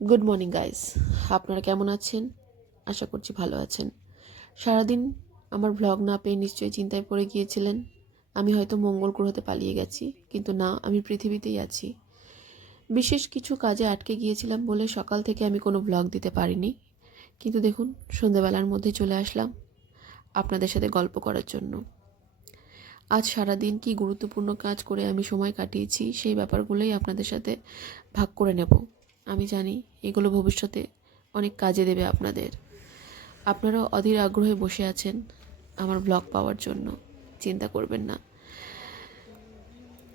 Good morning guys, আপনারা কেমন আছেন? আশা করছি ভালো আছেন। সারাদিন আমার ভ্লগ না পেয়ে নিশ্চয়ই চিন্তায় পড়ে গিয়েছিলেন। আমি হয়তো মঙ্গল গ্রহতে পালিয়ে গেছি, কিন্তু না, আমি পৃথিবীতেই আছি। বিশেষ কিছু কাজে আটকে গিয়েছিলাম বলে সকাল থেকে আমি কোনো ভ্লগ দিতে পারিনি, কিন্তু দেখুন সন্ধেবেলার মধ্যে চলে আসলাম আপনাদের সাথে গল্প করার জন্য। আজ সারাদিন কি গুরুত্বপূর্ণ কাজ করে আমি সময় কাটিয়েছি সেই ব্যাপারগুলোই আপনাদের সাথে ভাগ করে নেব। আমি জানি এগুলো ভবিষ্যতে অনেক কাজে দেবে আপনাদের। আপনারাও অধীর আগ্রহে বসে আছেন আমার ব্লগ পাওয়ার জন্য। চিন্তা করবেন না,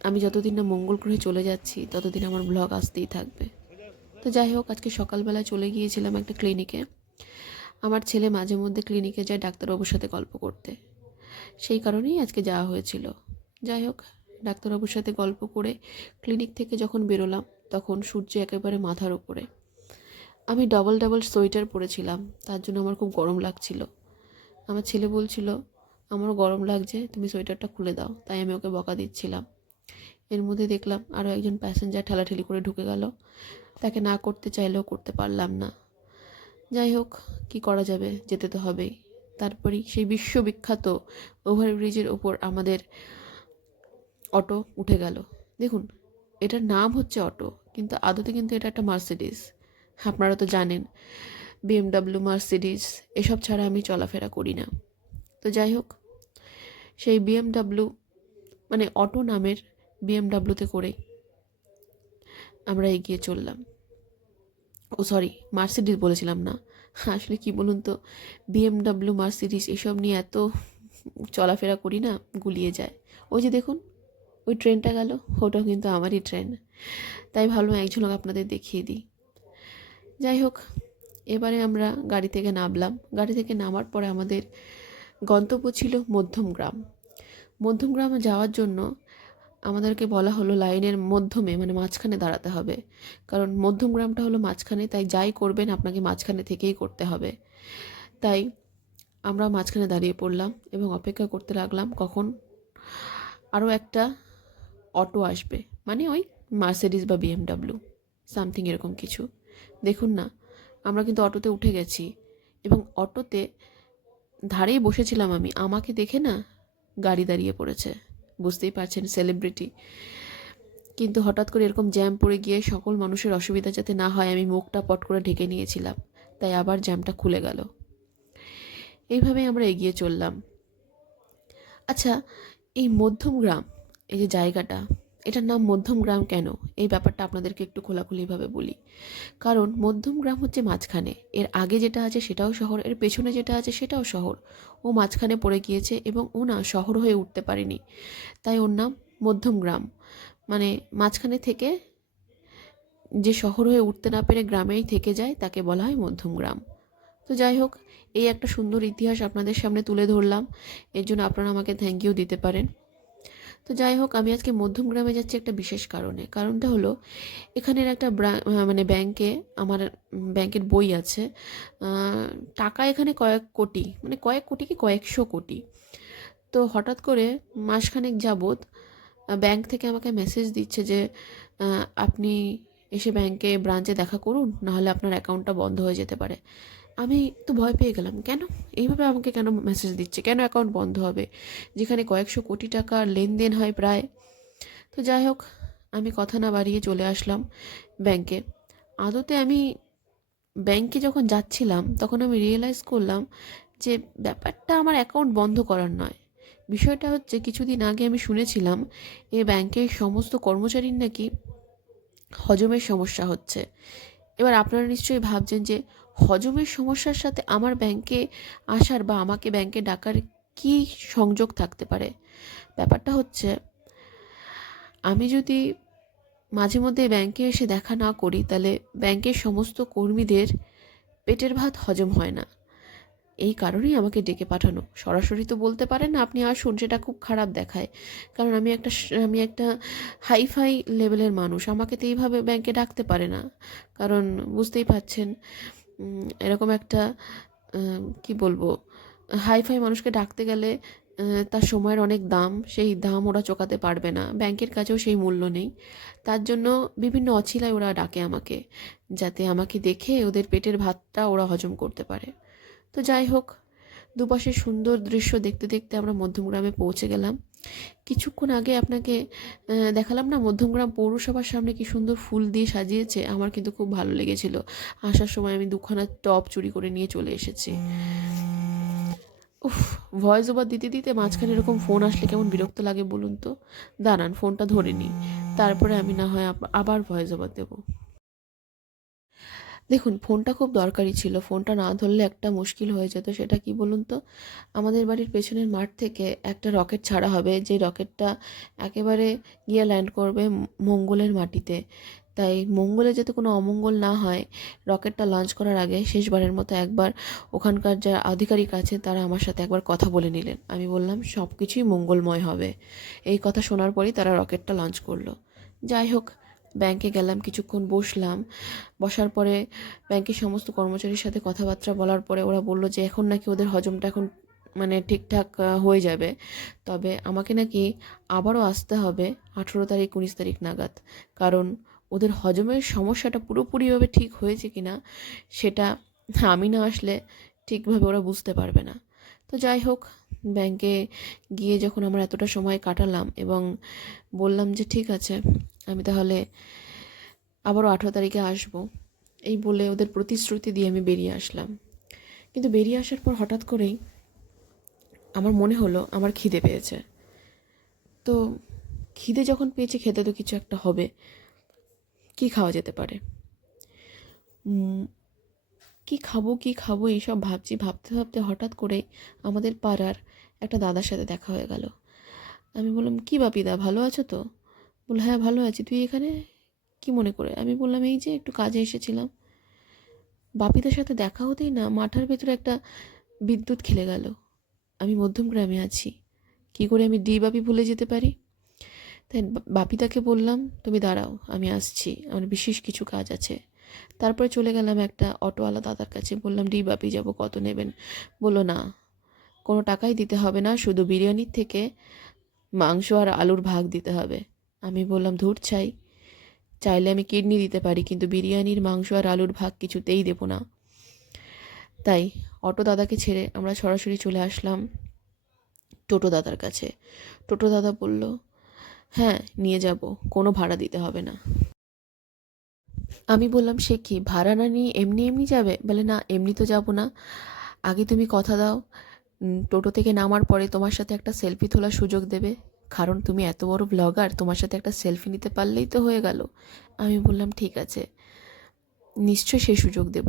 আমি যতদিন না মঙ্গল গ্রহে চলে যাচ্ছি ততদিন আমার ব্লগ আসতেই থাকবে। তো যাই হোক, আজকে সকালবেলা চলে গিয়েছিলাম একটা ক্লিনিকে। আমার ছেলে মাঝে মধ্যে ক্লিনিকে যায় ডাক্তারবাবুর সাথে গল্প করতে, সেই কারণেই আজকে যাওয়া হয়েছিল। যাই হোক, ডাক্তারবাবুর সাথে গল্প করে ক্লিনিক থেকে যখন বেরোলাম তখন সূর্য একেবারে মাথার উপরে। আমি ডবল ডবল সোয়েটার পরেছিলাম, তার জন্য আমার খুব গরম লাগছিল। আমার ছেলে বলছিল আমারও গরম লাগছে, তুমি সোয়েটারটা খুলে দাও, তাই আমি ওকে বকা দিচ্ছিলাম। এর মধ্যে দেখলাম আরও একজন প্যাসেঞ্জার ঠেলাঠেলি করে ঢুকে গেল। তাকে না করতে চাইলেও করতে পারলাম না। যাই হোক, কি করা যাবে, যেতে তো হবেই। তারপরেই সেই বিশ্ববিখ্যাত ওভারব্রিজের ওপর আমাদের অটো উঠে গেল। দেখুন, এটার নাম হচ্ছে অটো, কিন্তু আদতে কিন্তু এটা একটা মার্সিডিজ। আপনারা তো জানেন বিএমডাব্লিউ, মার্সিডিজ এসব ছাড়া আমি চলাফেরা করি না। তো যাই হোক, সেই বিএমডাব্লিউ মানে অটো নামের বিএমডাব্লিউতে করেই আমরা এগিয়ে চললাম। ও সরি, মার্সিডিজ বলেছিলাম না, আসলে কি বলুন তো, বিএমডাব্লিউ মার্সিডিজ এসব নিয়ে এত চলাফেরা করি না, গুলিয়ে যায়। ওই যে দেখুন, ওই ট্রেনটা গেল, ওটাও কিন্তু আমারই ট্রেন। তাই ভাবলাম এক ঝলক আপনাদের দেখিয়ে দিই। যাই হোক, এবারে আমরা গাড়ি থেকে নামলাম। গাড়ি থেকে নামার পরে আমাদের গন্তব্য ছিল মধ্যমগ্রাম। মধ্যমগ্রামে যাওয়ার জন্য আমাদেরকে বলা হলো লাইনের মধ্যমে মানে মাঝখানে দাঁড়াতে হবে, কারণ মধ্যমগ্রামটা হলো মাঝখানে, তাই যাই করবেন আপনাকে মাঝখানে থেকেই করতে হবে। তাই আমরা মাঝখানে দাঁড়িয়ে পড়লাম এবং অপেক্ষা করতে লাগলাম কখন আরও একটা অটো আসবে, মানে ওই মার্সিডিজ বা বিএমডাব্লিউ সামথিং এরকম কিছু। দেখুন না, আমরা কিন্তু অটোতে উঠে গেছি এবং অটোতে ধারেই বসেছিলাম আমি, আমাকে দেখে না গাড়ি দাঁড়িয়ে পড়েছে। বুঝতেই পারছেন, সেলিব্রিটি। কিন্তু হঠাৎ করে এরকম জ্যাম পড়ে গিয়ে সকল মানুষের অসুবিধা যাতে না হয় আমি মুখটা পট করে ঢেকে নিয়েছিলাম, তাই আবার জ্যামটা খুলে গেল। এইভাবেই আমরা এগিয়ে চললাম। আচ্ছা, এই মধ্যমগ্রাম, এই যে জায়গাটা, এটার নাম মধ্যমগ্রাম কেন, এই ব্যাপারটা আপনাদেরকে একটু খোলাখুলিভাবে বলি। কারণ মধ্যমগ্রাম হচ্ছে মাঝখানে, এর আগে যেটা আছে সেটাও শহর, এর পেছনে যেটা আছে সেটাও শহর। ও মাঝখানে পড়ে গিয়েছে এবং ও না শহর হয়ে উঠতে পারেনি, তাই ওর নাম মধ্যমগ্রাম। মানে মাঝখানে থেকে যে শহর হয়ে উঠতে না পেরে গ্রামেই থেকে যায় তাকে বলা হয় মধ্যমগ্রাম। তো যাই হোক, এই একটা সুন্দর ইতিহাস আপনাদের সামনে তুলে ধরলাম, এর জন্য আপনারা আমাকে থ্যাংক ইউ দিতে পারেন। তো যাই হোক, আমি আজকে মধ্যমগ্রামে যাচ্ছি একটা বিশেষ কারণে। কারণটা হলো এখানের একটা মানে ব্যাংকে আমার ব্যাংকের বই আছে। টাকা এখানে কয়েক কোটি, মানে কয়েক কোটি কি কয়েকশো কোটি। তো হঠাৎ করে মাসখানেক যাবৎ ব্যাংক থেকে আমাকে মেসেজ দিচ্ছে যে আপনি এসে ব্যাংকে ব্রাঞ্চে দেখা করুন, নাহলে আপনার অ্যাকাউন্টটা বন্ধ হয়ে যেতে পারে। আমি তো ভয় পেয়ে গেলাম, কেন এইভাবে আমাকে কেন মেসেজ দিচ্ছে, কেন অ্যাকাউন্ট বন্ধ হবে, যেখানে কয়েকশো কোটি টাকার লেনদেন হয় প্রায়। তো যাই হোক, আমি কথা না বাড়িয়ে চলে আসলাম ব্যাংকে। আদতে আমি ব্যাংকে যখন যাচ্ছিলাম তখন আমি রিয়েলাইজ করলাম যে ব্যাপারটা আমার অ্যাকাউন্ট বন্ধ করার নয়। বিষয়টা হচ্ছে, কিছুদিন আগে আমি শুনেছিলাম এই ব্যাংকের সমস্ত কর্মচারীর নাকি হজমের সমস্যা হচ্ছে। এবার আপনারা নিশ্চয়ই ভাবছেন যে হজমের সমস্যার সাথে আমার ব্যাংকে আসার বা আমাকে ব্যাংকে ডাকার কী সংযোগ থাকতে পারে। ব্যাপারটা হচ্ছে, আমি যদি মাঝে মধ্যে ব্যাংকে এসে দেখা না করি তাহলে ব্যাংকের সমস্ত কর্মীদের পেটের ভাত হজম হয় না। এই কারণেই আমাকে ডেকে পাঠানো। সরাসরি তো বলতে পারেন না আপনি আসুন, সেটা খুব খারাপ দেখায়। কারণ আমি একটা হাইফাই লেভেলের মানুষ, আমাকে তো এইভাবে ব্যাংকে ডাকতে পারে না। কারণ বুঝতেই পারছেন, এরকম একটা কি বলবো, হাইফাই মানুষকে ডাকতে গেলে তার সময়ের অনেক দাম, সেই দাম ওরা চোকাতে পারবে না, ব্যাংকের কাছেও সেই মূল্য নেই। তার জন্য বিভিন্ন অছিলায় ওরা ডাকে আমাকে, যাতে আমাকে দেখে ওদের পেটের ভাতটা ওরা হজম করতে পারে। তো যাই হোক, দুপাশে সুন্দর দৃশ্য দেখতে দেখতে আমরা মধ্যমগ্রামে পৌঁছে গেলাম। কিছুক্ষণ আগে আপনাকে দেখালাম না মধ্যমগ্রাম পৌরসভার সামনে কি সুন্দর ফুল দিয়ে সাজিয়েছে, আমার কিন্তু খুব ভালো লেগেছিল। আসার সময় আমি দুখানা টপ চুরি করে নিয়ে চলে এসেছি। উফ, ভয়েস ওভার দিতে দিতে মাঝখানে এরকম ফোন আসলে কেমন বিরক্ত লাগে বলুন তো। দাঁড়ান, ফোনটা ধরে নিই, তারপরে আমি না হয় আবার ভয়েস ওভার দেবো। দেখুন, ফোনটা খুব দরকারি ছিল, ফোনটা না ধরলে একটা মুশকিল হয়ে যেত। সেটা কি বলুন তো, আমাদের বাড়ির পেছনের মাঠ থেকে একটা রকেট ছাড়া হবে, যে রকেটটা একেবারে গিয়ে ল্যান্ড করবে মঙ্গলের মাটিতে। তাই মঙ্গলে যাতে কোনো অমঙ্গল না হয়, রকেটটা লঞ্চ করার আগে শেষবারের মতো একবার ওখানকার যারা আধিকারিক আছে তারা আমার সাথে একবার কথা বলে নিলেন। আমি বললাম সব কিছুই মঙ্গলময় হবে। এই কথা শোনার পরেই তারা রকেটটা লঞ্চ করলো। যাই হোক, ব্যাংকে গেলাম, কিছুক্ষণ বসলাম। বসার পরে ব্যাংকের সমস্ত কর্মচারীর সাথে কথাবার্তা বলার পরে ওরা বলল যে এখন নাকি ওদের হজমটা এখন মানে ঠিকঠাক হয়ে যাবে, তবে আমাকে নাকি আবারও আসতে হবে 18 তারিখ 19 তারিখ নাগাদ। কারণ ওদের হজমের সমস্যাটা পুরোপুরিভাবে ঠিক হয়েছে কিনা সেটা আমি না আসলে ঠিকভাবে ওরা বুঝতে পারবে না। তো যাই হোক, ব্যাংকে গিয়ে যখন আমরা এতটা সময় কাটালাম এবং বললাম যে ঠিক আছে, আমি তাহলে আবারও 18 তারিখে আসবো, এই বলে ওদের প্রতিশ্রুতি দিয়ে আমি বেরিয়ে আসলাম। কিন্তু বেরিয়ে আসার পর হঠাৎ করেই আমার মনে হলো আমার খিদে পেয়েছে। তো খিদে যখন পেয়েছে, খেতে তো কিছু একটা হবে। কি খাওয়া যেতে পারে, কি খাবো এইসব ভাবছি, ভাবতে ভাবতে হঠাৎ করেই আমাদের পাড়ার একটা দাদার সাথে দেখা হয়ে গেল। আমি বললাম, কি বাপিদা, ভালো আছো তো? বললো, হ্যাঁ ভালো আছি, তুই এখানে কি মনে করে? আমি বললাম, এই যে একটু কাজে এসেছিলাম। বাপিদার সাথে দেখা হতেই না মাথার ভেতরে একটা বিদ্যুৎ খেলে গেল। আমি মধ্যমগ্রামে আছি, কি করে আমি বাপি ভুলে যেতে পারি? তাই বাপিদাকে বললাম, তুমি দাঁড়াও, আমি আসছি, আমার বিশেষ কিছু কাজ আছে। তারপরে চলে গেলাম একটা অটোওয়ালা দাদার কাছে, বললাম বাপি যাব, কত নেবেন? বললো, না, কোনো টাকাই দিতে হবে না, শুধু বিরিয়ানির থেকে মাংস আর আলুর ভাগ দিতে হবে। আমি বললাম, ধুর ছাই, চাইলে আমি কিডনি দিতে পারি, কিন্তু বিরিয়ানির মাংস আর আলুর ভাগ কিছুতেই দেবো না। তাই অটো দাদাকে ছেড়ে আমরা সরাসরি চলে আসলাম টোটো দাদার কাছে। টোটো দাদা বলল, হ্যাঁ নিয়ে যাব, কোনো ভাড়া দিতে হবে না। আমি বললাম, সে কি, ভাড়া না নিয়ে এমনি এমনি যাবে? বলে, না এমনি তো যাব না, আগে তুমি কথা দাও, টোটো থেকে নামার পরে তোমার সাথে একটা সেলফি তোলার সুযোগ দেবে, কারণ তুমি এত বড় ব্লগার, তোমার সাথে একটা সেলফি নিতে পারলেই তো হয়ে গেল। আমি বললাম, ঠিক আছে, নিশ্চয়ই সেই সুযোগ দেব।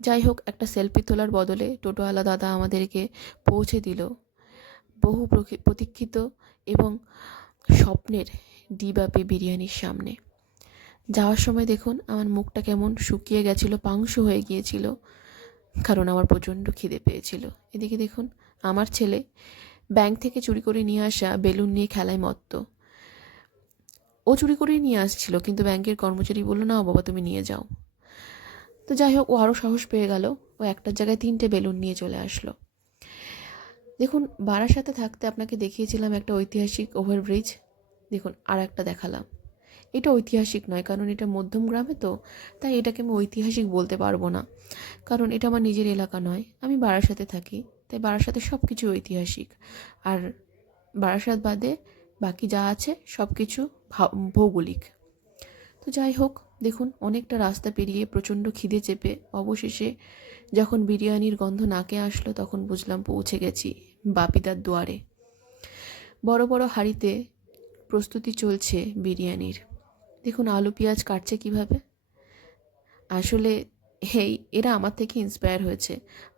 যাই হোক, একটা সেলফি তোলার বদলে টোটোওয়ালা দাদা আমাদেরকে পৌঁছে দিল বহু প্রতীক্ষিত এবং স্বপ্নের বাপি বিরিয়ানির সামনে। যাওয়ার সময় দেখুন আমার মুখটা কেমন শুকিয়ে গেছিলো, পাংশু হয়ে গিয়েছিল, কারণ আমার প্রচণ্ড খিদে পেয়েছিল। এদিকে দেখুন, আমার ছেলে ব্যাংক থেকে চুরি করে নিয়ে আসা বেলুন নিয়ে খেলায় মত্ত। ও চুরি করেই নিয়ে আসছিল, কিন্তু ব্যাংকের কর্মচারী বললো, না বাবা তুমি নিয়ে যাও। তো যাই হোক, ও আরও সাহস পেয়ে গেল, ও একটার জায়গায় 3টে বেলুন নিয়ে চলে আসলো। দেখুন, বারাসাতে থাকতে আপনাকে দেখিয়েছিলাম একটা ঐতিহাসিক ওভারব্রিজ, দেখুন আর একটা দেখালাম। এটা ঐতিহাসিক নয়, কারণ এটা মধ্যমগ্রামে, তো তাই এটাকে আমি ঐতিহাসিক বলতে পারবো না, কারণ এটা আমার নিজের এলাকা নয়, আমি বারাসাতে থাকি, তাই বারাসাতে সব কিছু ঐতিহাসিক। আর বারাসাত বাদে বাকি যা আছে সব কিছু ভৌগোলিক। তো যাই হোক, দেখুন অনেকটা রাস্তা পেরিয়ে প্রচণ্ড খিদে চেপে অবশেষে যখন বিরিয়ানির গন্ধ নাকে আসলো, তখন বুঝলাম পৌঁছে গেছি বাপিদার দুয়ারে। বড় বড় হাঁড়িতে প্রস্তুতি চলছে বিরিয়ানির। দেখুন আলু পেঁয়াজ কাটছে কিভাবে। আসলে এরা আমার থেকে ইন্সপায়ার হয়েছে।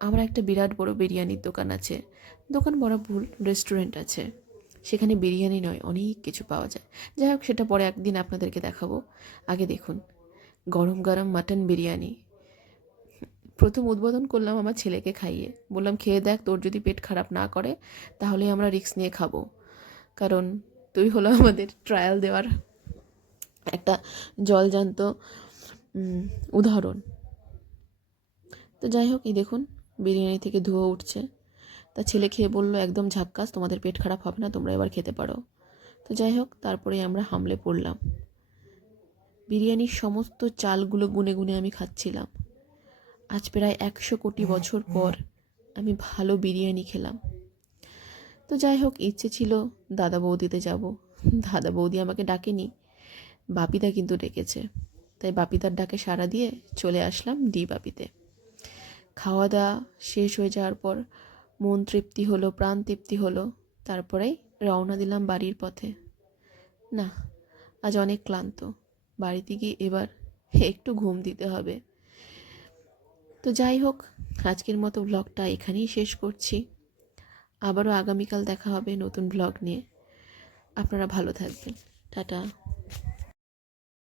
আমার একটা বিরাট বড় বিরিয়ানির দোকান আছে, দোকান বড় ভুল, রেস্টুরেন্ট আছে, সেখানে বিরিয়ানি নয় অনেক কিছু পাওয়া যায়। যাই হোক, সেটা পরে একদিন আপনাদেরকে দেখাবো। আগে দেখুন গরম গরম মাটন বিরিয়ানি। প্রথম উদ্বোধন করলাম আমার ছেলেকে খাইয়ে, বললাম খেয়ে দেখ, তোর যদি পেট খারাপ না করে তাহলে আমরা রিস্ক নিয়ে খাবো, কারণ তুই হলো আমাদের ট্রায়াল দেওয়ার একটা জলজান্ত উদাহরণ। তো যাই হোক, এই দেখুন বিরিয়ানি থেকে ধোঁয়া উঠছে। তা ছেলে খেয়ে বলল, একদম ঝাক্কাস, তোমাদের পেট খারাপ হবে না, তোমরা এবার খেতে পারো। তো যাই হোক, তারপরে আমরা হামলে পড়লাম। বিরিয়ানির সমস্ত চালগুলো গুনে গুনে আমি খাচ্ছিলাম। আজ প্রায় 100 কোটি বছর পর আমি ভালো বিরিয়ানি খেলাম। তো যাই হোক, ইচ্ছে ছিল দাদা বৌদিতে যাব। দাদা বৌদি আমাকে ডাকেনি, বাপিদা কিন্তু ডেকেছে। তাই বাপিদার ডাকে সাড়া দিয়ে চলে আসলাম ডি বাপিতে। খাওয়া দাওয়া শেষ হয়ে যাওয়ার পর মন তৃপ্তি হলো, প্রাণ তৃপ্তি হলো। তারপরেই রওনা দিলাম বাড়ির পথে। না, আজ অনেক ক্লান্ত, বাড়িতে গিয়ে এবার একটু ঘুম দিতে হবে। তো যাই হোক, আজকের মতো ব্লগটা এখানেই শেষ করছি। আবারও আগামীকাল দেখা হবে নতুন ব্লগ নিয়ে। আপনারা ভালো থাকবেন। টাটা।